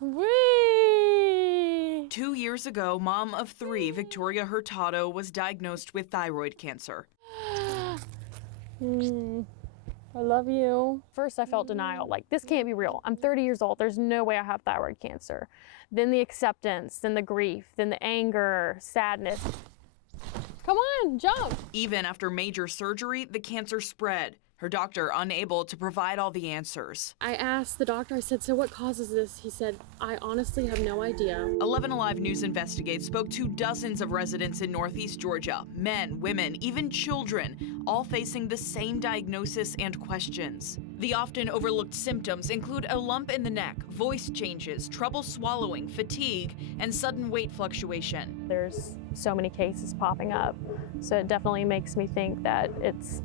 Whee! 2 years ago, mom of 3, Victoria Hurtado, was diagnosed with thyroid cancer. I love you. First, I felt denial, like, this can't be real. I'm 30 years old. There's no way I have thyroid cancer. Then the acceptance, then the grief, then the anger, sadness. Come on, jump. Even after major surgery, the cancer spread. Her doctor unable to provide all the answers. I asked the doctor, I said, so what causes this? He said, I honestly have no idea. 11 Alive News Investigates spoke to dozens of residents in Northeast Georgia, men, women, even children, all facing the same diagnosis and questions. The often overlooked symptoms include a lump in the neck, voice changes, trouble swallowing, fatigue, and sudden weight fluctuation. There's so many cases popping up, so it definitely makes me think that it's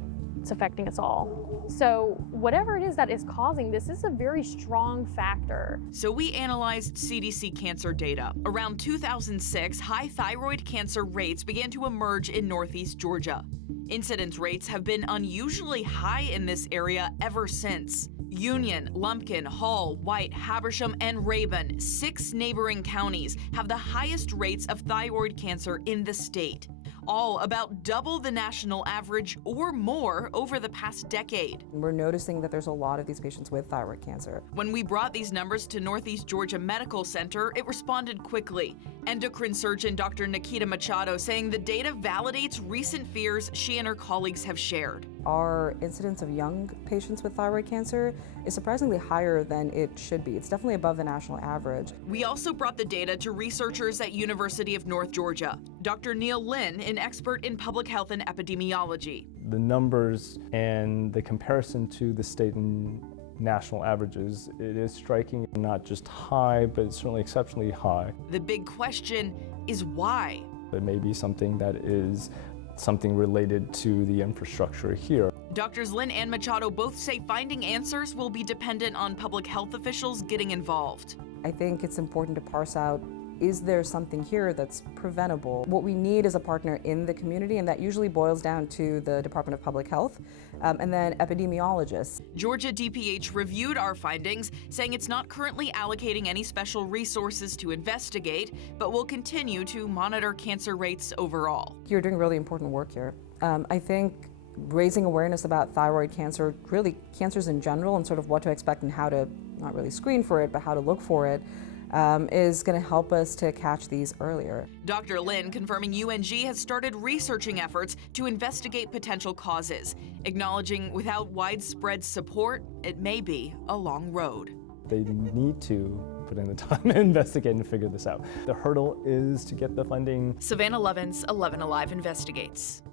affecting us all. So whatever it is that is causing this is a very strong factor. So we analyzed CDC cancer data. Around 2006, high thyroid cancer rates began to emerge in Northeast Georgia. Incidence rates have been unusually high in this area ever since. Union, Lumpkin, Hall, White, Habersham, and Rabun, 6 neighboring counties, have the highest rates of thyroid cancer in the state. All about double the national average or more over the past decade. We're noticing that there's a lot of these patients with thyroid cancer. When we brought these numbers to Northeast Georgia Medical Center, it responded quickly. Endocrine surgeon Dr. Nikita Machado saying the data validates recent fears she and her colleagues have shared. Our incidence of young patients with thyroid cancer is surprisingly higher than it should be. It's definitely above the national average. We also brought the data to researchers at University of North Georgia. Dr. Neil Lin, an expert in public health and epidemiology. The numbers and the comparison to the state and national averages, it is striking, not just high, but it's certainly exceptionally high. The big question is why? It may be something that is something related to the infrastructure here. Doctors Lin and Machado both say finding answers will be dependent on public health officials getting involved. I think it's important to parse out, is there something here that's preventable? What we need is a partner in the community, and that usually boils down to the Department of Public Health and then epidemiologists. Georgia DPH reviewed our findings, saying it's not currently allocating any special resources to investigate, but will continue to monitor cancer rates overall. You're doing really important work here. I think raising awareness about thyroid cancer, really cancers in general, and sort of what to expect and how to not really screen for it, but how to look for it, is going to help us to catch these earlier. Dr. Lin confirming UNG has started researching efforts to investigate potential causes, acknowledging without widespread support, it may be a long road. They need to put in the time and investigate and figure this out. The hurdle is to get the funding. Savannah Levins, 11 Alive Investigates.